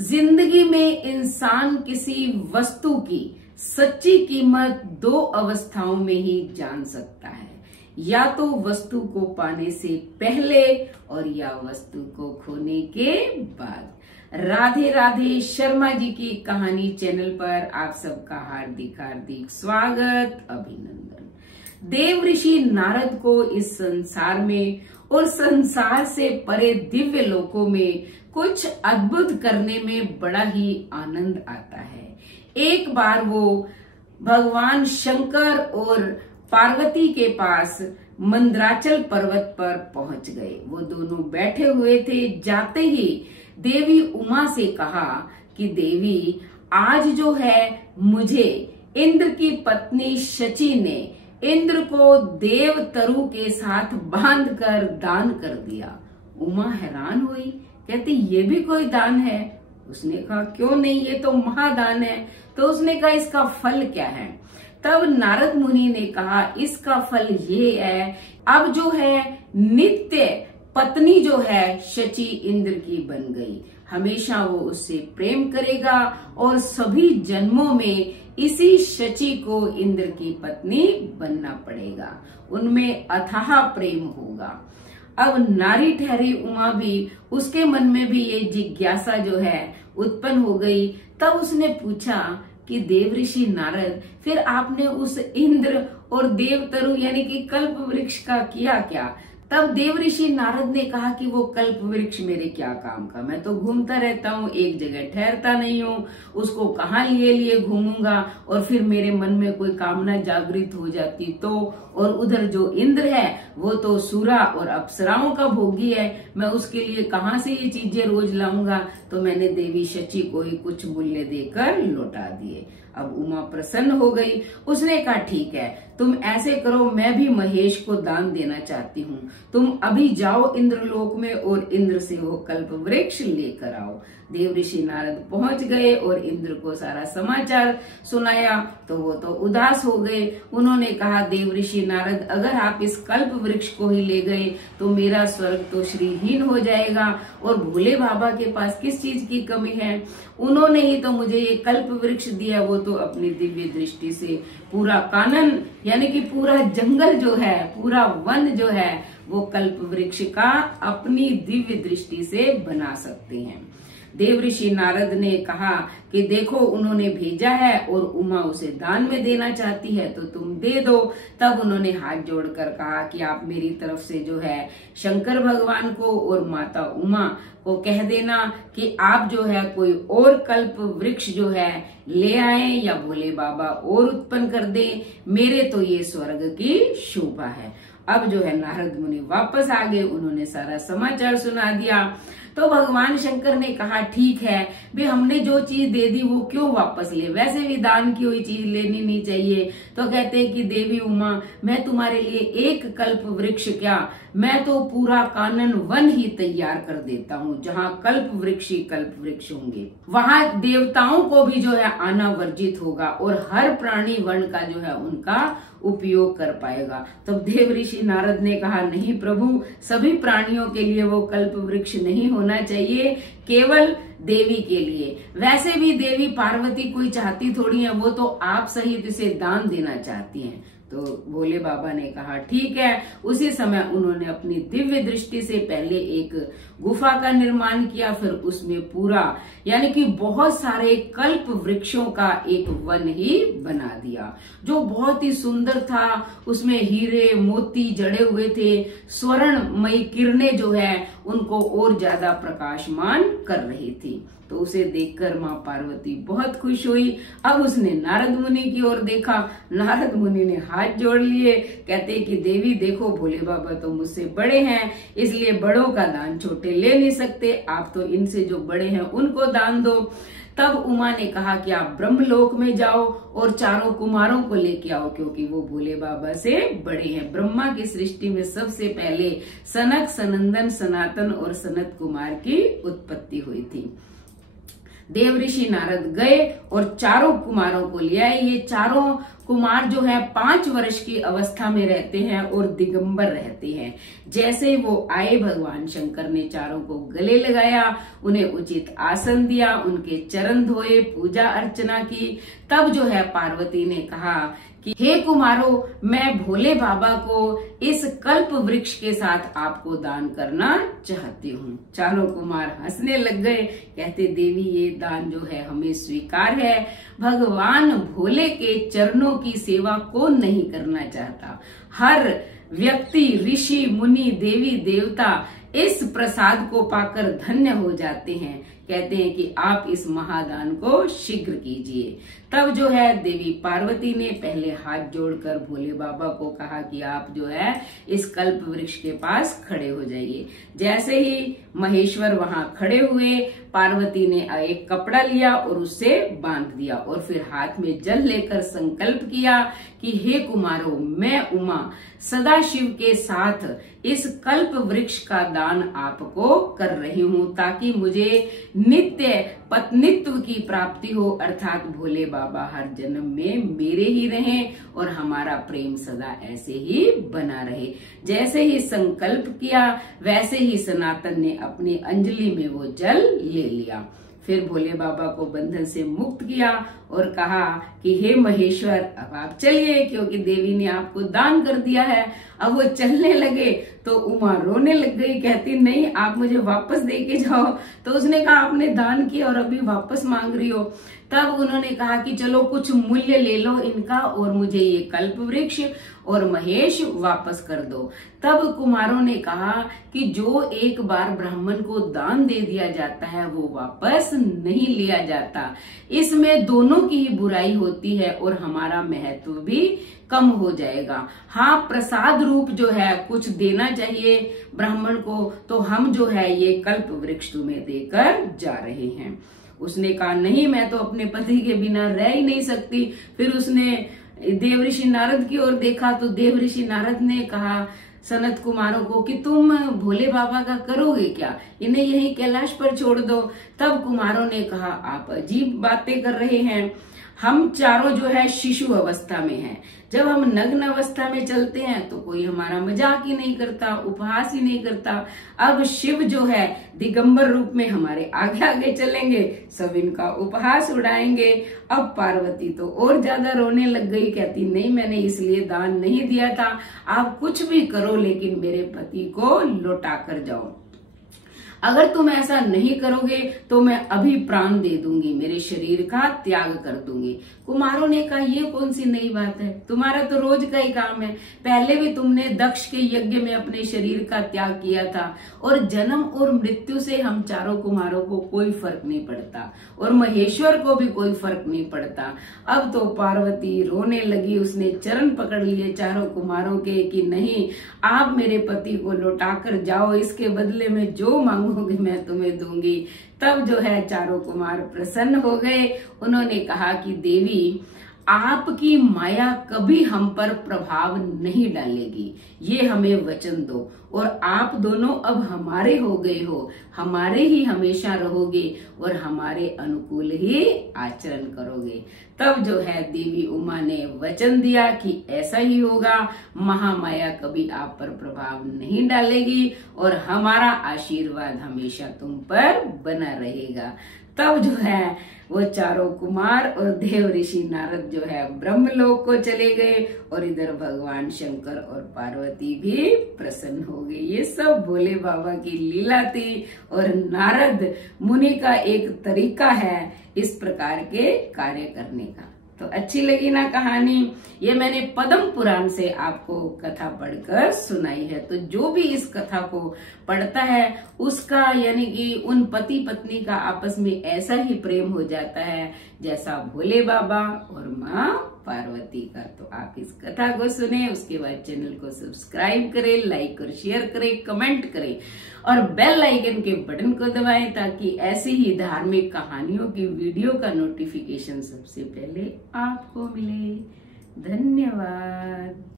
जिंदगी में इंसान किसी वस्तु की सच्ची कीमत दो अवस्थाओं में ही जान सकता है, या तो वस्तु को पाने से पहले और या वस्तु को खोने के बाद। राधे राधे। शर्मा जी की कहानी चैनल पर आप सबका हार्दिक हार्दिक स्वागत, अभिनंदन। देव ऋषि नारद को इस संसार में और संसार से परे दिव्य लोकों में कुछ अद्भुत करने में बड़ा ही आनंद आता है। एक बार वो भगवान शंकर और पार्वती के पास मंदराचल पर्वत पर पहुंच गए। वो दोनों बैठे हुए थे। जाते ही देवी उमा से कहा कि देवी, आज जो है मुझे इंद्र की पत्नी शची ने इंद्र को देव तरु के साथ बांधकर दान कर दिया। उमा हैरान हुई, कहती ये भी कोई दान है? उसने कहा क्यों नहीं, ये तो महादान है। तो उसने कहा इसका फल क्या है? तब नारद मुनि ने कहा इसका फल ये है, अब जो है नित्य पत्नी जो है शची इंद्र की बन गई। हमेशा वो उससे प्रेम करेगा और सभी जन्मों में इसी शची को इंद्र की पत्नी बनना पड़ेगा। उनमें अथाह प्रेम होगा। अब नारी ठहरी उमा भी, उसके मन में भी ये जिज्ञासा जो है उत्पन्न हो गई। तब उसने पूछा कि देव ऋषि नारद, फिर आपने उस इंद्र और देवतरु यानी कि कल्प वृक्ष का किया क्या? तब देव ऋषि नारद ने कहा कि वो कल्प वृक्ष मेरे क्या काम का, मैं तो घूमता रहता हूँ, एक जगह ठहरता नहीं हूँ, उसको कहाँ लिए लिए घूमूंगा, और फिर मेरे मन में कोई कामना जागृत हो जाती तो, और उधर जो इंद्र है वो तो सुरा और अप्सराओं का भोगी है, मैं उसके लिए कहाँ से ये चीजें रोज लाऊंगा। तो मैंने देवी शची को ही कुछ मूल्य देकर लौटा दिए। अब उमा प्रसन्न हो गई। उसने कहा ठीक है, तुम ऐसे करो, मैं भी महेश को दान देना चाहती हूँ, तुम अभी जाओ इंद्रलोक में और इंद्र से वो कल्प वृक्ष लेकर आओ। देव ऋषि नारद पहुंच गए और इंद्र को सारा समाचार सुनाया तो वो तो उदास हो गए। उन्होंने कहा देव ऋषि नारद, अगर आप इस कल्प वृक्ष को ही ले गए तो मेरा स्वर्ग तो श्रीहीन हो जाएगा, और भोले बाबा के पास किस चीज की कमी है? उन्होंने ही तो मुझे ये कल्प वृक्ष दिया, वो तो अपनी दिव्य दृष्टि से पूरा कानन यानी कि पूरा जंगल जो है, पूरा वन जो है, वो कल्प वृक्ष का अपनी दिव्य दृष्टि से बना सकते हैं। देव ऋषि नारद ने कहा कि देखो उन्होंने भेजा है और उमा उसे दान में देना चाहती है तो तुम दे दो। तब उन्होंने हाथ जोड़कर कहा कि आप मेरी तरफ से जो है शंकर भगवान को और माता उमा को कह देना कि आप जो है कोई और कल्प वृक्ष जो है ले आए या भोले बाबा और उत्पन्न कर दे, मेरे तो ये स्वर्ग की शोभा है। अब जो है नारद मुनि वापस आ गए, उन्होंने सारा समाचार सुना दिया। तो भगवान शंकर ने कहा ठीक है भी, हमने जो चीज दे दी वो क्यों वापस ले, वैसे भी दान की हुई चीज लेनी नहीं चाहिए। तो कहते हैं कि देवी उमा, मैं तुम्हारे लिए एक कल्प वृक्ष क्या, मैं तो पूरा कानन वन ही तैयार कर देता हूँ, जहाँ कल्प वृक्ष ही कल्प वृक्ष होंगे, वहां देवताओं को भी जो है आना वर्जित होगा और हर प्राणी वन का जो है उनका उपयोग कर पाएगा। तब देव ऋषि नारद ने कहा नहीं प्रभु, सभी प्राणियों के लिए वो कल्प वृक्ष नहीं होना चाहिए, केवल देवी के लिए। वैसे भी देवी पार्वती कोई चाहती थोड़ी है, वो तो आप सहित इसे दान देना चाहती हैं। तो भोले बाबा ने कहा ठीक है। उसी समय उन्होंने अपनी दिव्य दृष्टि से पहले एक गुफा का निर्माण किया, फिर उसमें पूरा यानी कि बहुत सारे कल्प वृक्षों का एक वन ही बना दिया, जो बहुत ही सुंदर था। उसमें हीरे मोती जड़े हुए थे, स्वर्णमयी किरणें जो है उनको और ज्यादा प्रकाशमान कर रही थी। तो उसे देखकर माँ पार्वती बहुत खुश हुई। अब उसने नारद मुनि की ओर देखा, नारद मुनि ने हाथ जोड़ लिए, कहते कि देवी देखो, भोले बाबा तो मुझसे बड़े हैं, इसलिए बड़ों का दान छोटे ले नहीं सकते, आप तो इनसे जो बड़े हैं उनको दान दो। तब उमा ने कहा कि आप ब्रह्मलोक में जाओ और चारों कुमारों को लेके आओ, क्योंकि वो भोले बाबा से बड़े हैं। ब्रह्मा की सृष्टि में सबसे पहले सनक, सनंदन, सनातन और सनत कुमार की उत्पत्ति हुई थी। देव ऋषि नारद गए और चारों कुमारों को ले आए। ये चारों कुमार जो है 5 वर्ष की अवस्था में रहते हैं और दिगंबर रहते हैं। जैसे वो आए, भगवान शंकर ने चारों को गले लगाया, उन्हें उचित आसन दिया, उनके चरण धोए, पूजा अर्चना की। तब जो है पार्वती ने कहा कि हे कुमारों, मैं भोले बाबा को इस कल्प वृक्ष के साथ आपको दान करना चाहती हूँ। चारों कुमार हंसने लग गए, कहते देवी ये दान जो है हमें स्वीकार है। भगवान भोले के चरणों की सेवा कौन नहीं करना चाहता। हर व्यक्ति, ऋषि मुनि, देवी देवता इस प्रसाद को पाकर धन्य हो जाते हैं। कहते हैं कि आप इस महादान को शीघ्र कीजिए। तब जो है देवी पार्वती ने पहले हाथ जोड़कर भोले बाबा को कहा कि आप जो है इस कल्प वृक्ष के पास खड़े हो जाइए। जैसे ही महेश्वर वहां खड़े हुए, पार्वती ने एक कपड़ा लिया और उससे बांध दिया और फिर हाथ में जल लेकर संकल्प किया कि हे कुमारों, मैं उमा सदाशिव के साथ इस कल्प वृक्ष का दान आपको कर रही हूँ, ताकि मुझे नित्य पत्नित्व की प्राप्ति हो, अर्थात भोले बाबा हर जन्म में मेरे ही रहें और हमारा प्रेम सदा ऐसे ही बना रहे। जैसे ही संकल्प किया, वैसे ही सनातन ने अपनी अंजलि में वो जल ले लिया। फिर भोले बाबा को बंधन से मुक्त किया और कहा कि हे महेश्वर, अब आप चलिए, क्योंकि देवी ने आपको दान कर दिया है। अब वो चलने लगे तो उमा रोने लग गई, कहती नहीं, आप मुझे वापस दे के जाओ। तो उसने कहा आपने दान किया और अभी वापस मांग रही हो। तब उन्होंने कहा कि चलो कुछ मूल्य ले लो इनका और मुझे ये कल्प वृक्ष और महेश वापस कर दो। तब कुमारों ने कहा कि जो एक बार ब्राह्मण को दान दे दिया जाता है वो वापस नहीं लिया जाता। इसमें दोनों की ही बुराई होती है और हमारा महत्व भी कम हो जाएगा। हाँ, प्रसाद रूप जो है कुछ देना चाहिए ब्राह्मण को, तो हम जो है ये कल्प वृक्ष तुम्हें देकर जा रहे हैं। उसने कहा नहीं, मैं तो अपने पति के बिना रह ही नहीं सकती। फिर उसने देवऋषि नारद की ओर देखा तो देवऋषि नारद ने कहा सनत कुमारों को कि तुम भोले बाबा का करोगे क्या, इन्हें यहीं कैलाश पर छोड़ दो। तब कुमारों ने कहा आप अजीब बातें कर रहे हैं, हम चारों जो है शिशु अवस्था में हैं। जब हम नग्न अवस्था में चलते हैं तो कोई हमारा मजाक ही नहीं करता, उपहास ही नहीं करता। अब शिव जो है दिगंबर रूप में हमारे आगे आगे चलेंगे, सब इनका उपहास उड़ाएंगे। अब पार्वती तो और ज्यादा रोने लग गई, कहती नहीं, मैंने इसलिए दान नहीं दिया था, आप कुछ भी करो लेकिन मेरे पति को लौटा कर जाओ। अगर तुम ऐसा नहीं करोगे तो मैं अभी प्राण दे दूंगी, मेरे शरीर का त्याग कर दूंगी। कुमारों ने कहा ये कौन सी नई बात है, तुम्हारा तो रोज का ही काम है। पहले भी तुमने दक्ष के यज्ञ में अपने शरीर का त्याग किया था और जन्म और मृत्यु से हम चारों कुमारों को कोई फर्क नहीं पड़ता और महेश्वर को भी कोई फर्क नहीं पड़ता। अब तो पार्वती रोने लगी, उसने चरण पकड़ लिए चारों कुमारों के कि नहीं, आप मेरे पति को लौटा कर जाओ, इसके बदले में जो मांगोगे मैं तुम्हें दूंगी। तब जो है चारों कुमार प्रसन्न हो गए। उन्होंने कहा कि देवी, आपकी माया कभी हम पर प्रभाव नहीं डालेगी, ये हमें वचन दो। और आप दोनों अब हमारे हो गए हो, हमारे ही हमेशा रहोगे और हमारे अनुकूल ही आचरण करोगे। तब जो है देवी उमा ने वचन दिया कि ऐसा ही होगा, महामाया कभी आप पर प्रभाव नहीं डालेगी और हमारा आशीर्वाद हमेशा तुम पर बना रहेगा। तब जो है वो चारों कुमार और देव ऋषि नारद जो है ब्रह्मलोक को चले गए और इधर भगवान शंकर और पार्वती भी प्रसन्न हो गए। ये सब भोले बाबा की लीला थी और नारद मुनि का एक तरीका है इस प्रकार के कार्य करने का। तो अच्छी लगी ना कहानी? ये मैंने पद्म पुराण से आपको कथा पढ़कर सुनाई है। तो जो भी इस कथा को पढ़ता है उसका यानी कि उन पति पत्नी का आपस में ऐसा ही प्रेम हो जाता है जैसा भोले बाबा और माँ पार्वती का। तो आप इस कथा को सुने, उसके बाद चैनल को सब्सक्राइब करें, लाइक और शेयर करें, कमेंट करें और बेल आइकन के बटन को दबाएं ताकि ऐसी ही धार्मिक कहानियों की वीडियो का नोटिफिकेशन सबसे पहले आपको मिले। धन्यवाद।